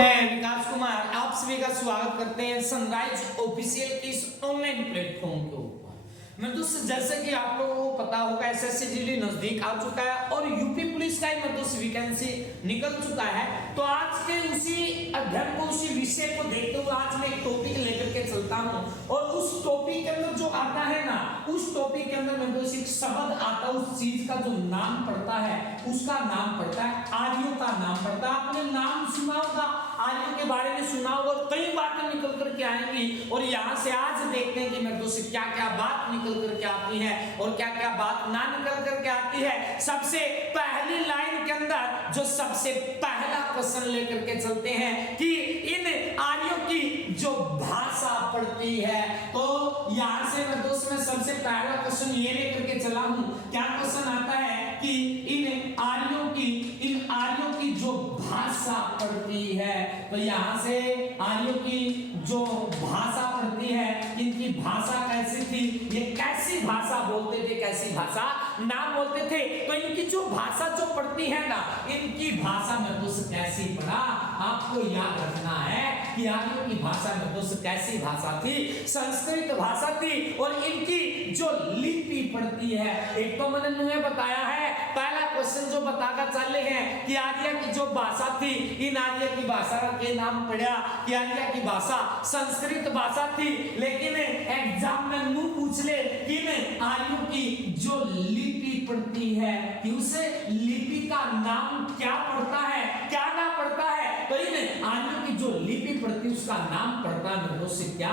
मैं विकास कुमार आप सभी का स्वागत करते हैं सनराइज ऑफिशियल के इस ऑनलाइन प्लेटफॉर्म के ऊपर। मैं दोस्तों जैसे कि आप लोगों को पता होगा एसएससी जीडी नजदीक आ चुका है और यूपी पुलिस का ही मतलब वैकेंसी निकल चुका है। तो आज के उसी अध्ययन को उसी विषय को देखते हुए आज मैं एक टॉपिक लेकर के चलता हूं और उस टॉपिक के अंदर जो आता है ना, उस टॉपिक के अंदर मैं दोस्तों एक शब्द आता है, उस चीज का जो नाम पड़ता है उसका नाम पड़ता है आर्यों का नाम पड़ता है। आपने नाम सुना होगा, आर्यों के बारे में सुना होगा और कई बातें निकल करके आएंगी और यहाँ से आज देखते हैं कि मैं दोस्तों क्या क्या बात निकल करके आती है और क्या क्या बात ना निकल करके आती है। सबसे पहली लाइन के अंदर जो सबसे पहला क्वेश्चन लेकर के चलते हैं कि इन आर्यों की जो भाषा पड़ती है, तो यहाँ से मैं दोस्त में सबसे पहला क्वेश्चन ये लेकर के चला हूं। क्या क्वेश्चन आता है कि इन आर्यों की जो भाषा पड़ती है, तो यहाँ से आर्यों की जो भाषा पड़ती है, इनकी भाषा कैसी थी, ये कैसी भाषा बोलते थे, कैसी भाषा ना बोलते थे, तो इनकी जो भाषा जो पड़ती है ना, इनकी भाषा में दोस्त कैसी पड़ा आपको याद रखना है कि आर्यों की भाषा में दोस्त कैसी भाषा थी, संस्कृत भाषा थी। और इनकी जो लिपि पड़ती है, एक तो मैंने तुम्हें बताया है पहला क्वेश्चन जो बताकर चले हैं कि आर्य की जो भाषा थी, इन आर्य की भाषा के नाम पड़ा कि आर्य की भाषा संस्कृत भाषा थी। लेकिन एग्जाम में मुंह पूछ ले कि इन आर्यों की जो लिपि पड़ती है कि उसे लिपि का नाम क्या पड़ता है, क्या नाम पड़ता है, तो इन आर्यों की जो लिपि पड़ती है उसका नाम पड़ता है उससे क्या,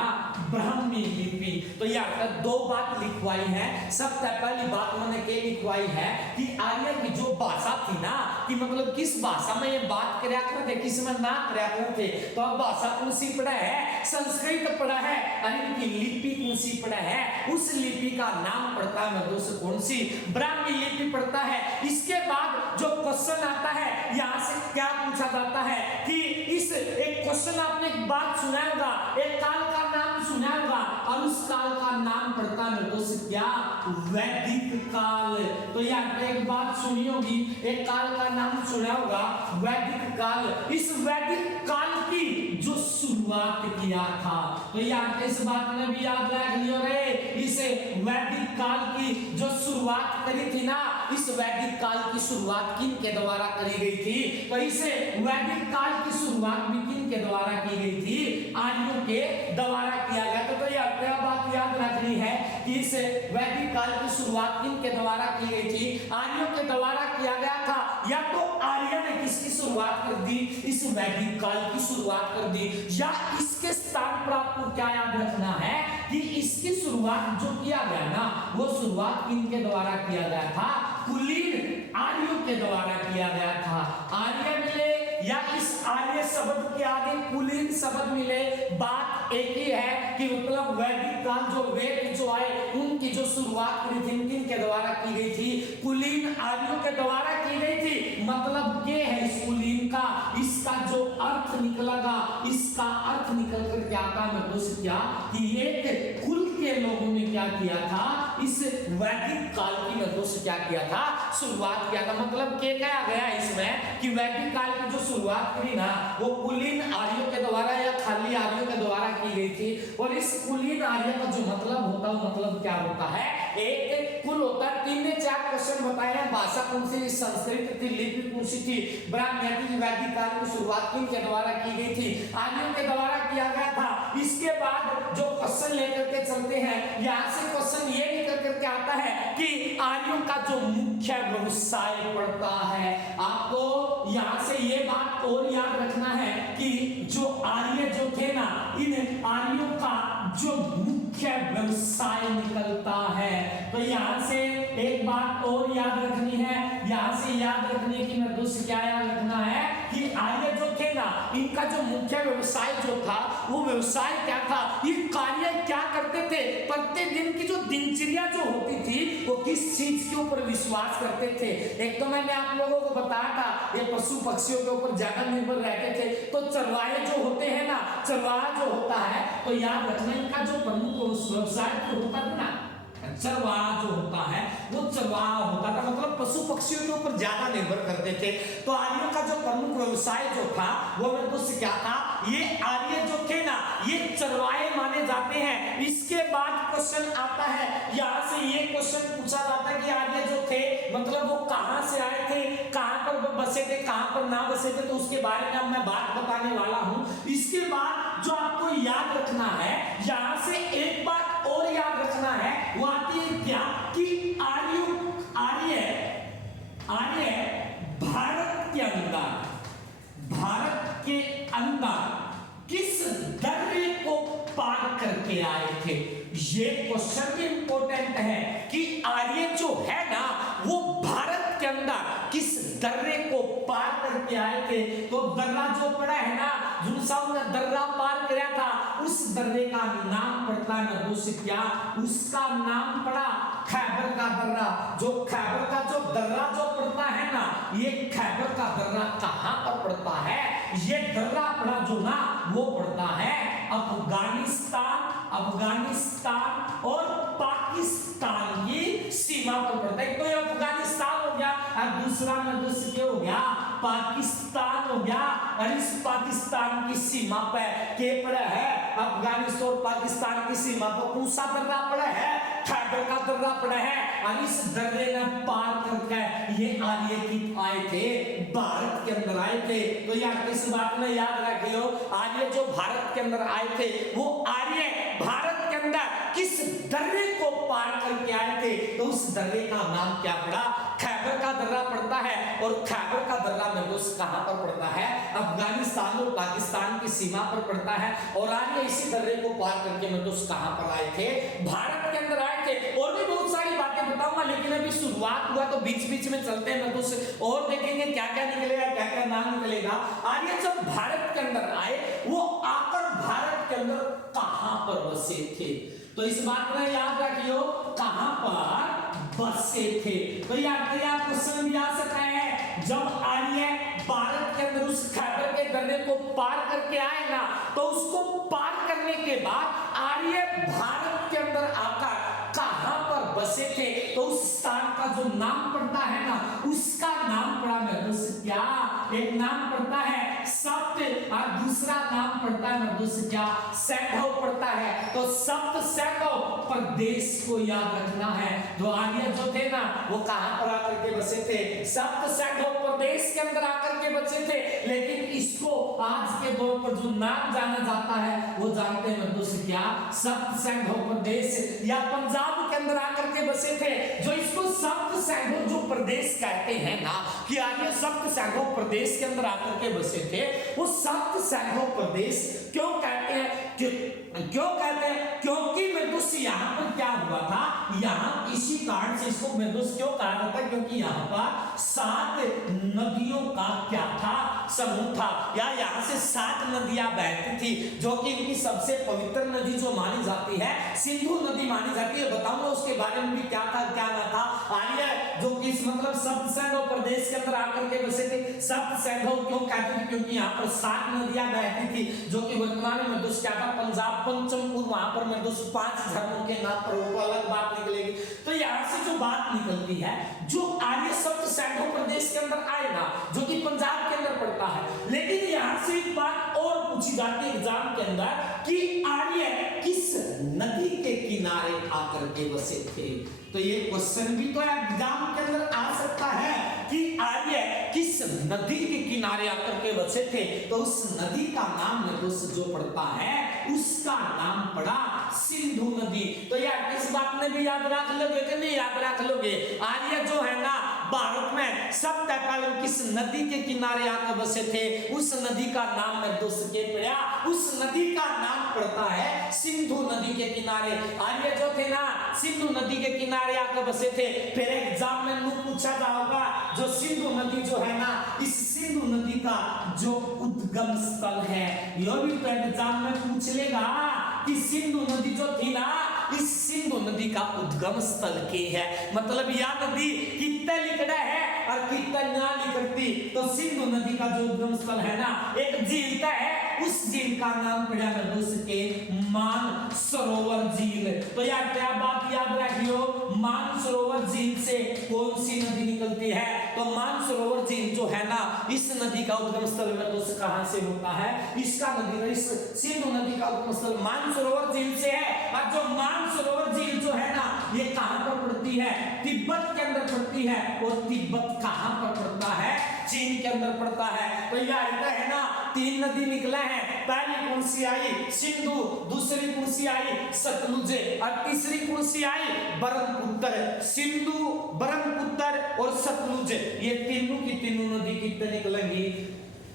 ब्राह्मी लिपि। तो यहाँ दो बात लिखवाई है। सबसे पहली बात मैंने क्या लिखवाई है कि आर्य की जो भाषा थी ना, कि मतलब किस भाषा में ये बात करया करते, किस में ना करया करते, तो अब भाषा कौन सी पड़ा है, संस्कृत पड़ा है, और इनकी लिपि कौन सी पड़ा है, उस लिपि का नाम पड़ता है दोस्त कौन सी, ब्राह्मी लिपि पड़ता है। इसके बाद जो क्वेश्चन आता है यहाँ से क्या पूछा जाता है कि इस एक क्वेश्चन आपने एक बात सुना होगा, एक काल का नाम सुना होगा और उस काल का नाम पड़ता है दोस्त क्या, वैदिक काल। तो यहाँ पे एक बात सुनी होगी, एक काल का नाम सुना होगा वैदिक काल। इस वैदिक काल की जो शुरुआत किया था, तो यहाँ पे इस बात में भी याद रख लियो रे, इसे वैदिक काल की जो शुरुआत करी थी ना, इस वैदिक काल की शुरुआत किन के द्वारा करी गई थी, तो इसे वैदिक काल की शुरुआत भी किन के द्वारा की गई थी, आर्यों के द्वारा किया गया था। तो यह क्या बात याद रखनी है कि इस वैदिक काल की शुरुआत किन के द्वारा की गई थी, आर्यों के द्वारा किया गया था। या तो आर्य ने किसकी शुरुआत कर दी, इस वैदिक काल की शुरुआत कर दी, या इसके स्थान पर आपको क्या याद रखना है कि इसकी शुरुआत जो किया गया ना, वो शुरुआत किनके द्वारा किया गया था, कुलीन आर्यों के द्वारा किया गया था। आर्य मिले या इस आर्य शब्द के आगे कुलीन शब्द मिले, बात एक ही है कि मतलब वैदिक काल जो वेद जो आए उनकी जो शुरुआत करी थी किन के द्वारा की गई थी, कुलीन आर्यों के द्वारा की गई थी। मतलब क्या है इस कुलीन का, इसका जो अर्थ निकलेगा, इसका अर्थ निकल कर क्या आता है दोस्त क्या, कि एक कुल के लोगों ने क्या किया था, इस वैदिक काल की दोस्त क्या किया था, शुरुआत किया था। मतलब क्या कहा गया इसमें कि वैदिक काल की जो शुरुआत करी ना, वो कुलीन आर्यों के द्वारा या खाली आर्यों के द्वारा की गई थी। और इस कुलीन आर्य का जो मतलब होता है, मतलब क्या होता है, एक कुल होता है। 3 ने 4 क्वेश्चन बताए हैं, भाषा कौन सी, संस्कृत थी, लिपि कौन सी थी, ब्राह्मी थी, वैदिक काल की शुरुआत किन के द्वारा की गई थी, आर्यों के द्वारा किया गया था। इसके बाद जो क्वेश्चन लेकर के चलते हैं, यहाँ से क्वेश्चन ये निकल करके आता है कि आर्यों का जो मुख्य व्यवसाय पड़ता है। आपको यहाँ से ये बात और याद रखना है कि जो आर्य जो थे ना, इन आर्यों का जो मुख्य व्यवसाय निकलता है, तो यहाँ से एक बात और याद रखनी है, यहाँ से याद रखने की मैं दोस्त क्या याद रखना है कि आर्य जो थे ना, इनका जो मुख्य व्यवसाय जो था, वो व्यवसाय क्या था, ये कार्य क्या करते थे, प्रतिदिन की जो दिनचर्या जो होती थी, वो किस चीज के ऊपर विश्वास करते थे। एक तो मैंने आप लोगों को बताया था, ये पशु पक्षियों के ऊपर ज्यादा निर्भर रहते थे। तो चरवाहे जो होते हैं ना, चरवाहा जो होता है, तो याद रखना इनका जो प्रमुख व्यवसाय जो होता था ना, चरवाहा जो होता है वो चरवाहा होता था, मतलब पशु पक्षियों के ऊपर ज्यादा निर्भर करते थे। तो आर्यों का जो प्रमुख व्यवसाय जो था वो दोस्त क्या था, ये आर्य जो थे ना ये चरवाहे माने जाते हैं। इसके बाद क्वेश्चन आता है, यहाँ से ये क्वेश्चन पूछा जाता है कि आर्य जो थे मतलब वो कहां से आए थे, कहां पर बसे थे, कहां पर ना बसे थे, तो उसके बारे में मैं बात बताने वाला हूं। इसके बाद जो आपको याद रखना है, यहां से एक बात और याद रखना है, वो आती है क्या कि आर्य भारत के अंदर किस दर्रे को पार करके आए थे। ये क्वेश्चन भी इंपॉर्टेंट है कि आर्य जो है ना वो भारत के अंदर किस दर्रे को पार करके आए थे। तो दर्रा जो पड़ा है ना, जो साहब ने दर्रा पार किया था, उस दर्रे का नाम पड़ता है दोस्त क्या, उसका नाम पड़ा खैबर का दर्रा। जो खैबर का जो दर्रा जो पड़ता है ना, ये खैबर का दर्रा कहां पर पड़ता है, ये दर्रा पड़ा जो ना वो पड़ता है अफगानिस्तान और पाकिस्तान की सीमा पर पड़ता है। तो ये अफगानिस्तान हो गया और दूसरा मध्यस्थी क्या हो गया, पाकिस्तान हो गया। और इस पाकिस्तान की सीमा पे के पड़ा है, अफगानिस्तान और पाकिस्तान की सीमा पर कौन सा दर्रा पड़ा है, खैबर का दर्रा पड़ा है। और इस दर्रे ने पार करके ये आर्य की आए थे, भारत के अंदर आए थे। तो यार इस बात में याद रखियो, आर्य जो भारत के अंदर आए थे वो आर्य भारत के अंदर किस दर्रे को पार करके आए थे, तो उस दर्रे का नाम क्या पड़ा, खैबर का दर्रा पड़ता है। और खैबर का दर्रा में दोस्त कहां पर पड़ता है, अफगानिस्तान और पाकिस्तान की सीमा पर पड़ता है। और आर्य इसी दर्रे को पार करके में दोस्त कहां पर आए थे, भारत के अंदर आए थे। और भी बहुत सारी बातें बताऊंगा, लेकिन अभी शुरुआत हुआ तो बीच बीच में चलते हैं दोस्त, और देखेंगे क्या क्या निकलेगा, क्या क्या नाम निकलेगा। आर्य जब भारत के अंदर आए, वो आकर भारत के अंदर कहां पर बसे थे, तो इस बात में याद रखियो कहां पर बसे थे। तो याद क्वेश्चन भी आ सकता है, जब आर्य भारत के अंदर उस खैबर के दर्रे को पार करके आए ना, तो उसको पार करने के बाद आर्य भारत के अंदर आकर कहां पर बसे थे, तो उस स्थान का जो नाम पड़ता है ना, उसका नाम पड़ा मधुस क्या, एक नाम पड़ता है सप्त और दूसरा नाम पड़ता है मधुस क्या, सैंधव पड़ता है। तो सप्त सैंधव प्रदेश को याद रखना है। जो आर्य जो थे ना वो कहां पर आकर के बसे थे, सप्त सैंधव प्रदेश के अंदर आकर के बसे थे। लेकिन इसको आज के दौर पर जो नाम जाना जाता है वो जानते हैं मधुस क्या, सप्त सैंधव प्रदेश, या पंजाब के अंदर आकर के बसे थे। जो इसको सप्त सैंधव जो प्रदेश कहते हैं ना, कि आर्य सप्त सैंधव प्रदेश के अंदर आकर के बसे थे, वो सप्त सैंधव प्रदेश क्यों कहते हैं, क्यों कहते हैं, क्योंकि मेदुस यहाँ पर क्या हुआ था, यहाँ इसी कारण से इसको मेदुस क्यों कहा जाता है, क्योंकि यहाँ पर 7 नदियों का क्या था, समूह था, या यहाँ से 7 नदियां बहती थी, जो कि इनकी सबसे पवित्र नदी जो मानी जाती है सिंधु नदी मानी जाती है। बताऊंगा उसके बारे में भी क्या था क्या ना था। आर्य जो कि मतलब सप्त सैंधव प्रदेश के अंदर आकर के बसे थे। सप्त सैंधव क्यों कहते थे, क्योंकि यहाँ पर 7 नदियां बहती थी, जो कि वर्तमान में मधुस क्या था, पंजाब पंचमपुर, वहां पर मधुस 5 धर्मों के नाम पर वो अलग बात निकलेगी। तो यहाँ से जो बात निकलती है, जो आर्य सप्त सैंधव प्रदेश के अंदर आए ना, जो कि पंजाब के अंदर पड़ता है, लेकिन यहाँ से एक बात और पूछी जाती है एग्जाम के अंदर कि आर्य किस नदी के किनारे आकर के बसे थे। तो ये क्वेश्चन भी तो एग्जाम के अंदर आ सकता है कि आर्य किस नदी के किनारे आकर के बसे थे, तो उस नदी का नाम जो पड़ता है उसका नाम पड़ा सिंधु नदी। तो यार इस बात में भी याद रख लोगे कि नहीं याद रख लोगे, आर्य जो है ना भारत में सबसे पहले किस नदी के किनारे आकर बसे थे, उस नदी का नाम दोस्त के पड़ा, उस नदी का नाम पड़ता है सिंधु नदी के किनारे। आर्य जो थे ना सिंधु नदी के किनारे आकर बसे थे। फिर एग्जाम में नू पूछा जाएगा जो सिंधु नदी जो है ना, इस सिंधु नदी का जो उद्गम स्थल है, यह भी तो एग्जाम में पूछ लेगा कि सिंधु नदी जो थी ना, इस सिंधु नदी का उद्गम स्थल के है, मतलब यह नदी कितने लिखना है और कितना ना लिखती। तो सिंधु नदी का जो उद्गम स्थल है ना, एक झील है उस झील का नाम पड़ा दोस्त के मानसरोवर झील। तो यार क्या बात याद रखियो, मानसरोवर झील से कौन सी नदी निकलती है? तो मानसरोवर झील जो है ना, इस नदी का उद्गम स्थल में दोस्त कहां से होता है? इसका नदी का, इस सिंधु नदी का उद्गम स्थल मानसरोवर झील से है। और जो मानसरोवर झील जो है ना, ये कहां पर पड़ती है? तिब्बत के अंदर पड़ती है। और तिब्बत कहां पर पड़ता है? चीन के अंदर पड़ता है। तो यार है ना, तीन नदी निकले हैं। पहली कौन सी आई? सिंधु। दूसरी कौन सी आई? सतलुज। और तीसरी कौन सी आई? ब्रह्मपुत्र। सिंधु, ब्रह्मपुत्र और सतलुज, ये तीनों की तीनों नदी कितने निकलेंगी?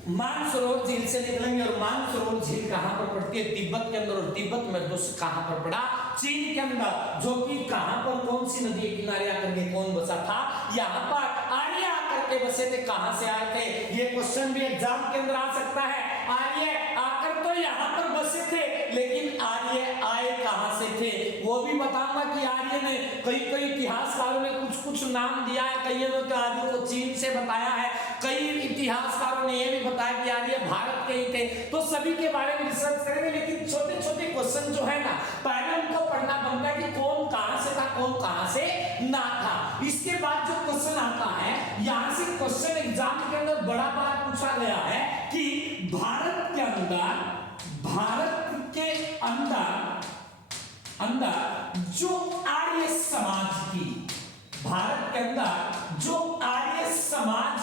मानसरोवर झील से निकलेंगे। और मानसरोवर झील कहां पर पड़ती है? तिब्बत के अंदर। और तिब्बत में दोस्त कहां पर पड़ा? चीन के अंदर। जो कि कहां पर, कौन सी नदी के किनारे आकर के कौन बसा था? यहाँ पर आर्य आकर के बसे थे। कहां से आए थे? ये क्वेश्चन भी एग्जाम के अंदर आ सकता है। आर्य आकर तो यहाँ पर बसे थे, लेकिन आर्य आए कहां से थे वो भी बताऊंगा कि आर्य ने कई इतिहासकारों ने कुछ नाम दिया है। कई ने तो आर्य को चीन से बताया है, कई इतिहासकारों ने यह भी बताया कि आर्य भारत के ही थे। तो सभी के बारे में रिसर्च करेंगे, लेकिन छोटे-छोटे क्वेश्चन जो है ना, पहले उनको पढ़ना बनता है कि कौन कहां से था, कौन कहां से ना था। इसके बाद जो क्वेश्चन आता है, यहां से क्वेश्चन एग्जाम के अंदर बड़ा बार पूछा गया है कि भारत के अंदर जो आर्य समाज की, भारत के अंदर जो आर्य समाज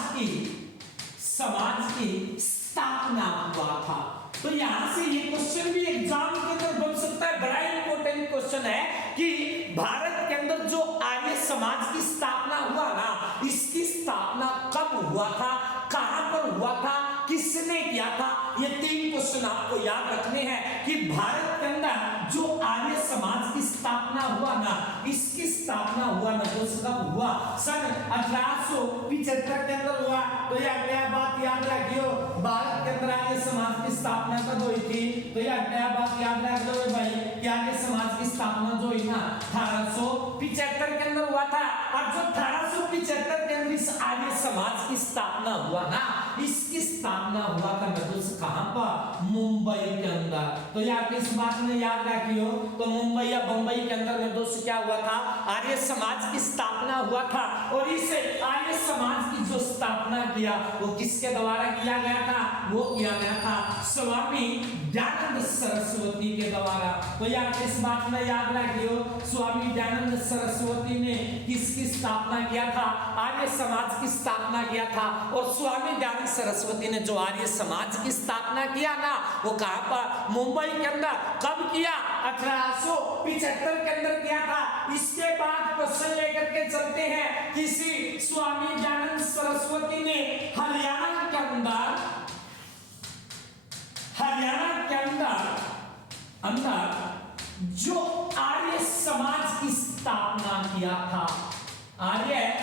की स्थापना हुआ था। तो यहां से ये क्वेश्चन भी एग्जाम के अंदर बन सकता है। बड़ा इंपॉर्टेंट क्वेश्चन है कि भारत के अंदर जो आर्य समाज की स्थापना हुआ ना, इसकी स्थापना कब हुआ था, कहां पर हुआ था, किसने किया था? ये तीन क्वेश्चन आपको याद रखने हैं कि भारत के अंदर जो आर्य समाज की स्थापना हुआ ना, इसकी स्थापना हुआ ना दोस्त कब हुआ? सन 1875 के अंदर हुआ। तो यार क्या बात याद रखियो, भारत के अंदर आर्य समाज की स्थापना कब हुई थी? तो यार क्या बात याद रख लो भाई, कि आर्य समाज की स्थापना जो हुई ना 1875 के अंदर हुआ था। और जो 1875 के अंदर इस आर्य समाज की स्थापना हुआ ना, इसकी स्थापना हुआ था दोस्त कहां पर? मुंबई के अंदर। तो यार इस बात में याद रखियो, तो मुंबई या बंबई के अंदर में दोस्त क्या हुआ था? आर्य समाज की स्थापना हुआ था। और इस आर्य समाज की जो स्थापना किया वो किसके द्वारा किया गया था? वो किया गया था स्वामी दयानंद सरस्वती के द्वारा। तो यार इस बात में याद रखियो, स्वामी दयानंद सरस्वती ने किसकी स्थापना किया था? आर्य समाज की स्थापना किया था। और स्वामी दयानंद सरस्वती ने जो आर्य समाज की स्थापना किया ना, वो कहां पर? मुंबई के अंदर। कब किया? 1875 के अंदर किया था। इसके बाद क्वेश्चन लेकर के चलते हैं, किसी स्वामी दयानंद सरस्वती ने हरियाणा के अंदर जो आर्य समाज की स्थापना किया था, आर्य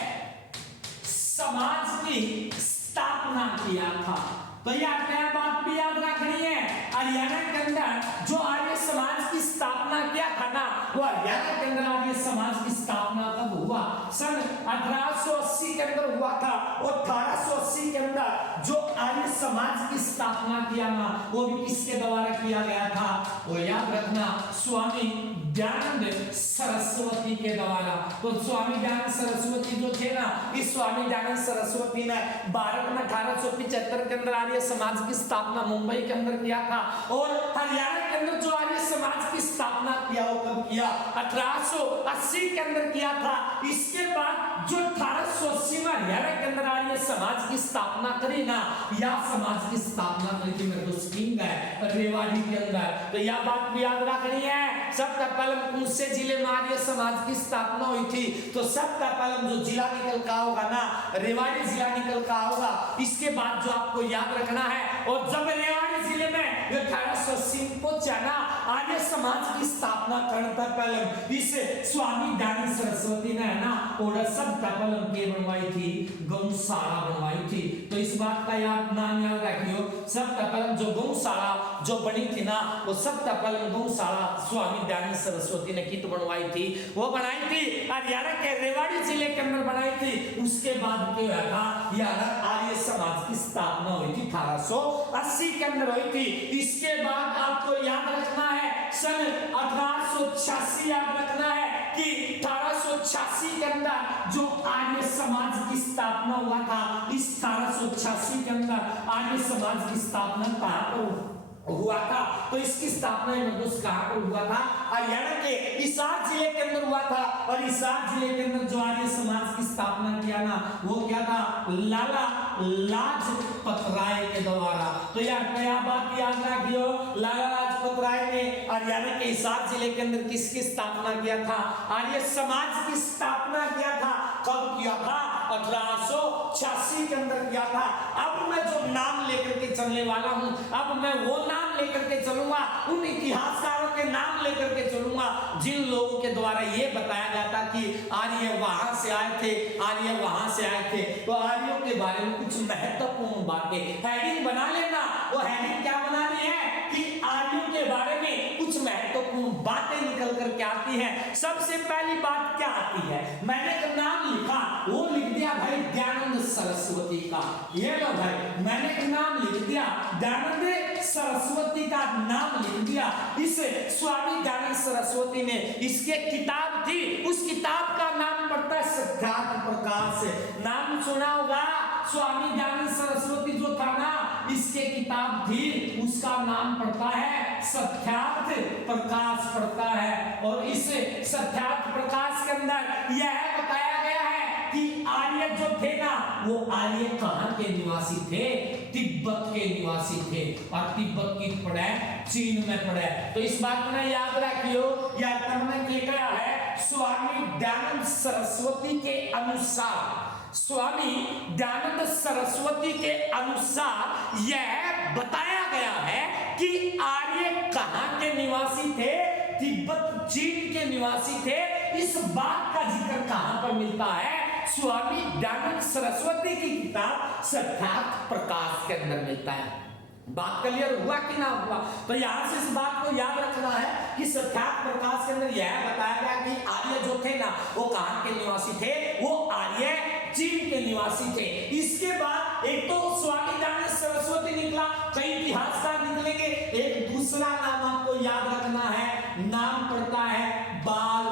समाज की स्थापना किया था। तो यार क्या बात भी याद रखनी है, हरियाणा के अंदर जो आर्य समाज की स्थापना किया था ना, वो हरियाणा के अंदर आर्य समाज की स्थापना कब हुआ? सन 1880 के अंदर हुआ था। और 1880 के अंदर जो आर्य समाज की स्थापना किया ना, वो भी किसके द्वारा किया गया था? वो याद रखना, स्वामी दयानंद सरस्वती के द्वारा। तो स्वामी दयानंद सरस्वती जो थे ना, इस स्वामी दयानंद सरस्वती ने भारत में 1875 के अंदर आर्य समाज की स्थापना मुंबई के अंदर किया था। और हरियाणा के अंदर जो आर्य समाज की स्थापना किया वो कब किया? 1880 के अंदर किया था। इसके बाद जो 1880 में हरियाणा के अंदर आर्य समाज की स्थापना करी ना, यह समाज की स्थापना करी थी मेरे दोस्त किंग है रेवाड़ी के अंदर। तो यह बात भी याद रखनी है। सबका पहले कौन से जिले में आर्य समाज की स्थापना हुई थी? तो सबका पहले जो जिला निकल का होगा ना, रेवाड़ी जिला निकल का होगा। इसके बाद जो आपको याद रखना है, और जब रेवाड़ी जिले में 1880 पहुंचा ना, आर्य समाज की स्थापना करने तक पहले इस स्वामी दयानंद सरस्वती ने है ना, और सबका पहले के बनवाई थी, गौशाला बनवाई थी। तो इस बात का नाम याद रखियो, सबका पहले जो गौशाला जो बनी थी ना, वो सबका पहले गौशाला स्वामी दयानंद सरस्वती ने कित बनवाई थी? वो बनाई थी हरियाणा के रेवाड़ी जिले के अंदर बनाई थी। उसके बाद क्या हुआ था? यह आर्य समाज की स्थापना हुई थी 1880 के अंदर हुई थी। इसके बाद आपको याद रखना है सन 1886 याद रखना है कि 1886 के अंदर जो आर्य समाज की स्थापना हुआ था, इस 1886 के अंदर आर्य समाज की स्थापना कहां पर हुआ था? तो इसकी स्थापना कहां पर हुआ था? हरियाणा के हिसार जिले के अंदर हुआ था। और हिसार जिले के अंदर जो आर्य समाज की स्थापना किया ना, वो क्या था? लाला लाजपत राय के द्वारा। तो यार क्या बात याद रखियो, लाला लाजपत राय ने हरियाणा के हिसार जिले के अंदर किसकी स्थापना किया था? आर्य समाज की स्थापना किया था। कब किया था? 1886 के अंदर किया था। अब मैं जो नाम लेकर के चलने वाला हूं, अब मैं वो नाम लेकर के चलूंगा, उन इतिहासकारों के नाम लेकर के चलूंगा जिन लोगों के द्वारा ये बताया जाता कि आर्य वहां से आए थे, आर्य वहां से आए थे। तो आर्यों के बारे में कुछ महत्वपूर्ण बातें हेडिंग बना लेना। वो हेडिंग क्या बनानी है कि आर्यों के बारे में कुछ महत्वपूर्ण बातें निकल करके आती हैं। सबसे पहली बात क्या आती है? मैंने एक नाम लिखा, वो लिख दिया भाई दयानंद सरस्वती का। ये लो भाई, मैंने एक नाम लिख दिया, दयानंद सरस्वती का नाम लिख दिया। इस स्वामी दयानंद सरस्वती ने, इसके किताब थी, उस किताब का नाम पड़ता है सत्यार्थ प्रकाश। नाम सुना होगा, स्वामी दयानंद सरस्वती जो था ना, इसके किताब थी, उसका नाम पड़ता है सत्यार्थ प्रकाश पड़ता है। और इस सत्यार्थ प्रकाश के अंदर यह बताया गया है कि आर्य जो थे ना, वो आर्य कहां के निवासी थे? तिब्बत के निवासी थे। और तिब्बत की पड़े चीन में पड़े। तो इस बात को याद रखियो, या करने के क्या है? स्वामी दयानंद सरस्वती के अनुसार, स्वामी दयानंद सरस्वती के अनुसार यह बताया गया है कि आर्य कहां के निवासी थे? तिब्बत चीन के निवासी थे। इस बात का जिक्र कहां पर मिलता है? स्वामी दयानंद सरस्वती की किताब सत्यार्थ प्रकाश के अंदर मिलता है। बात क्लियर हुआ कि ना हुआ? तो यहां से इस बात को याद रखना है कि सत्यार्थ प्रकाश के अंदर यह बताया गया कि आर्य जो थे ना, वो कहां के निवासी थे? वो आर्य चीन के निवासी थे। इसके बाद एक तो स्वामी दयानंद सरस्वती निकला, कई इतिहासकार निकलेंगे। एक दूसरा नाम आपको याद रखना है, नाम पड़ता है बाल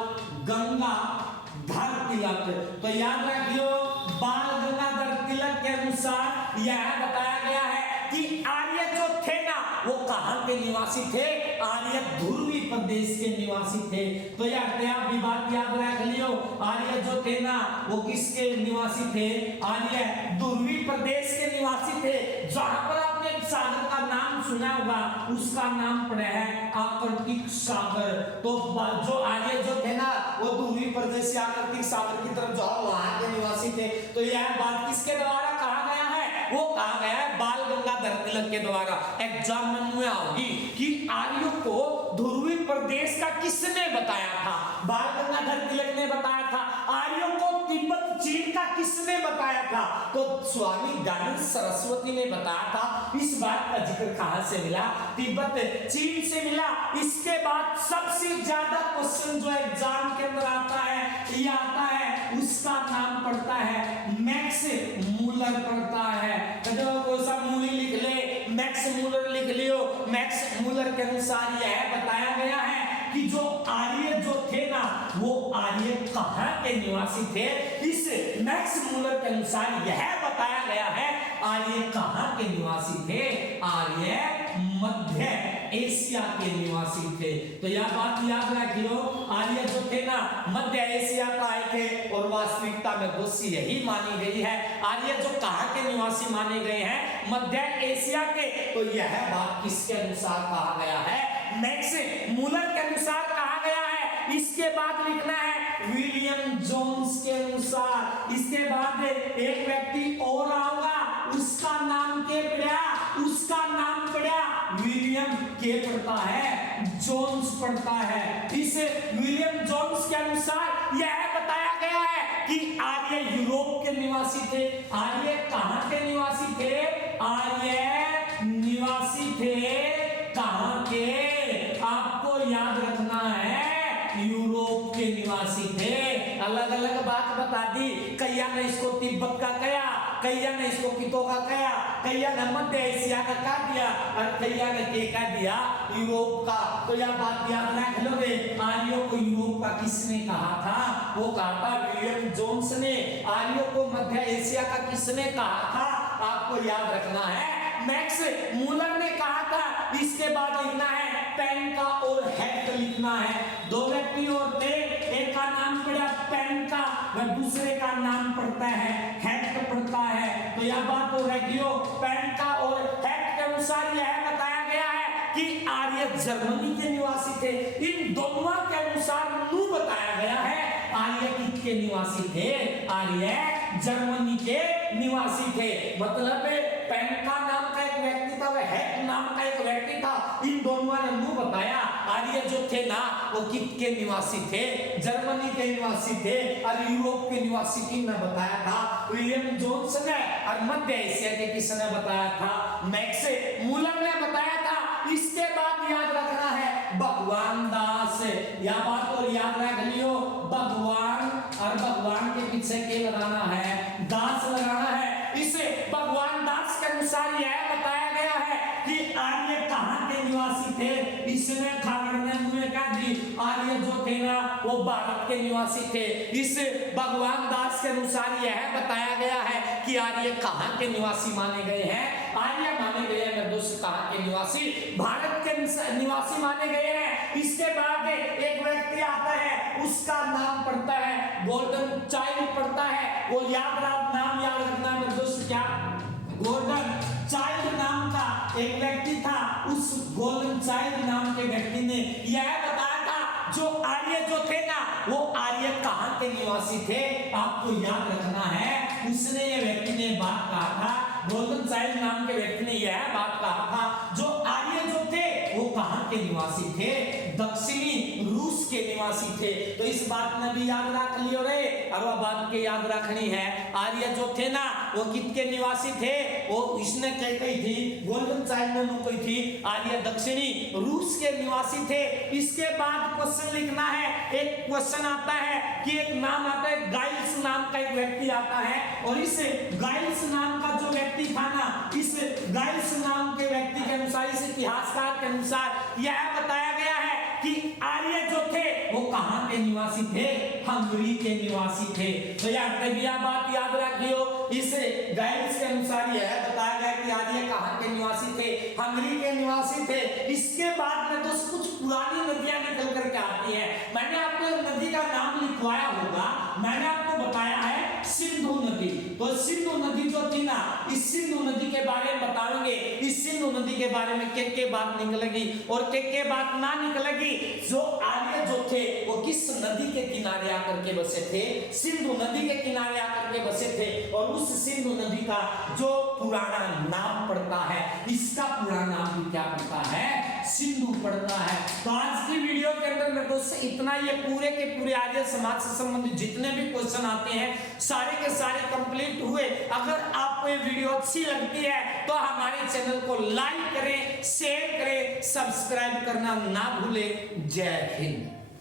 गंगाधर तिलक। तो याद रखियो, बाल गंगाधर तिलक के अनुसार यह बताया गया है कि आर्य जो थे ना, वो कहां के निवासी थे? आर्य ध्रुवी प्रदेश के निवासी थे। तो यार भी बात याद रख लियो, आर्य जो थे ना, वो किसके निवासी थे? आर्य ध्रुवी प्रदेश के निवासी थे। जहां पर आपने सागर का नाम सुना होगा, उसका नाम पड़ा है आर्कटिक सागर। तो जो आर्य जो थे ना, वो ध्रुवी प्रदेश से आर्कटिक सागर की तरफ जाओ, वहां के निवासी थे। तो यह बात किसके द्वारा कहा गया है? वो कहा गया है बाल गंगाधर तिलक के द्वारा। एग्जाम में आओगी कि आर्यों को ध्रुवी प्रदेश का किसने बताया था? बाल गंगाधर तिलक ने बताया था। आर्यों को तिब्बत चीन का किसने बताया था? तो स्वामी दयानंद सरस्वती ने बताया था। इस बात का जिक्र कहां से मिला? तिब्बत चीन से मिला। इसके बाद सबसे ज्यादा क्वेश्चन जो एग्जाम के अंदर आता है, ये आता है, उसका नाम पड़ता है मैक्स मूलर पड़ता है। मूली लिख ले, मैक्स मूलर लिख लियो। मैक्स मूलर के अनुसार यह बताया गया है कि जो आर्य जो थे ना, वो आर्य कहां के निवासी थे? इस मैक्स मूलर के अनुसार यह बताया गया है आर्य कहां के निवासी थे? आर्य मध्य एशिया के निवासी थे। तो यह बात याद रखियो, आर्य जो थे ना, मध्य एशिया का आए थे। और वास्तविकता में दोषी यही मानी गई है। आर्य जो कहां के निवासी माने गए हैं? मध्य एशिया के। तो यह बात किसके अनुसार कहा गया है? मैक्स मूलर के अनुसार कहा गया है। इसके बाद लिखना है विलियम जोन्स के अनुसार। इसके बाद एक व्यक्ति और आऊंगा, उसका नाम के पड़ा, उसका नाम पड़ा विलियम के पड़ता है, जोन्स पड़ता है। इस विलियम जोन्स के अनुसार यह बताया गया है कि आर्य यूरोप के निवासी थे। आर्य कहां के निवासी थे? आर्य निवासी थे कहां के? आपको याद रखना है, यूरोप के निवासी थे। अलग अलग बात बता दी। कईया ने इसको तिब्बत का कहा, कैया ने इसको कितो का कहा, कैया ने मध्य एशिया का कह दिया और कैया ने के कह दिया यूरोप का। तो यह बात याद रख लोगे, आर्यों को यूरोप का किसने कहा था? वो कहा था विलियम जोन्स ने। आर्यों को मध्य एशिया का किसने कहा था? आपको याद रखना है, मैक्स मूलर ने कहा था। इसके बाद लिखना है पेन का और हेक्ट लिखना है। दो व्यक्ति और थे, एक का नाम पड़ा पेन का व दूसरे का नाम पड़ता है हेक्ट पड़ता है। तो यह बात हो रही हो, पेन का और हेक्ट के अनुसार यह बताया गया है कि आर्य जर्मनी के निवासी थे। इन दोनों के अनुसार नू बताया गया है आर्य किसके निवासी थे? आर्य जर्मनी के निवासी थे। मतलब पेन का नाम का एक व्यक्ति था, वह हेक्ट नाम का एक व्यक्ति था। इन दोनों ने नू बताया आर्य जो थे ना वो किसके निवासी थे? जर्मनी के निवासी थे। और यूरोप के निवासी किसने बताया था? विलियम जोन्स ने। और मध्य एशिया के किसने बताया था? मैक्स मूलर ने बताया था। इसके बाद याद रखना है भगवान दास। यह बात और याद रख लियो, भगवान और भगवान के पीछे के लगाना है, दास लगाना है। इसे भगवान दास के अनुसार यह बताया गया है कि आर्य कहां के निवासी थे? इसने खागड़ ने मुझे कहा दी आर्य जो थे ना वो भारत के निवासी थे। इस भगवान दास के अनुसार यह बताया गया है कि आर्य कहां के निवासी माने गए हैं? आर्य माने गए हैं दोस्त कहां के निवासी? भारत के निवासी माने गए हैं। इसके बाद एक व्यक्ति आता है, उसका नाम पड़ता है गोल्डन चाइल्ड पड़ता है। वो याद नाम याद रखना है दोस्त, क्या गोल्डन चाइल्ड नाम का एक व्यक्ति था। उस गोल्डन चाइल्ड नाम के व्यक्ति ने यह बताया था जो आर्य जो थे ना वो आर्य कहां के निवासी थे? आपको याद रखना है, उसने ये व्यक्ति ने बात कहा था, गोल्डन चाइल्ड नाम के व्यक्ति ने यह बात कहा था जो आर्य जो थे वो कहां के निवासी थे? दक्षिणी रूस के निवासी थे। तो इस बात में भी याद रख लियो रे। और वह बात के याद रखनी है, आर्य जो थे ना वो किसके निवासी थे? वो इसने कह गई थी, गोल्डन चाइल्ड ने कोई थी, आर्य दक्षिणी रूस के निवासी थे। इसके बाद क्वेश्चन लिखना है, एक क्वेश्चन आता है कि एक नाम आता है गाइल्स नाम का एक व्यक्ति आता है। और इस गाइल्स नाम का जो व्यक्ति था ना, इस गाइल्स नाम के व्यक्ति के अनुसार, इस इतिहासकार के अनुसार यह बताया गया है कि आर्य जो थे वो कहां के निवासी थे? हंगरी के निवासी थे। तो यह बात याद रखियो, इस गाइड्स के अनुसार यह बताया गया कि आर्य कहां के निवासी थे? हंगरी के निवासी थे। इसके बाद में तो कुछ पुरानी नदियां निकल करके आती है। मैंने आपको एक नदी का नाम लिखवाया होगा, मैंने आपको बताया है सिंधु नदी। तो सिंधु नदी जो थी ना, इस सिंधु नदी के बारे में बताएंगे। इस सिंधु नदी के बारे में के बात निकलेगी और के बात ना निकलेगी। जो आर्य जो थे वो किस नदी के किनारे आकर के बसे थे? सिंधु नदी के किनारे आकर के बसे थे। और उस सिंधु नदी का जो पुराना नाम पड़ता है, इसका पुराना नाम भी क्या पड़ता है? सिंधु पड़ता है। तो आज की वीडियो के अंदर में दोस्तों इतना, ये पूरे के पूरे आर्य समाज से संबंधित जितने भी क्वेश्चन आते हैं सारे के सारे कंप्लीट हुए। अगर आपको ये वीडियो अच्छी लगती है तो हमारे चैनल को लाइक करें, शेयर करें, सब्सक्राइब करना ना भूलें। जय हिंद।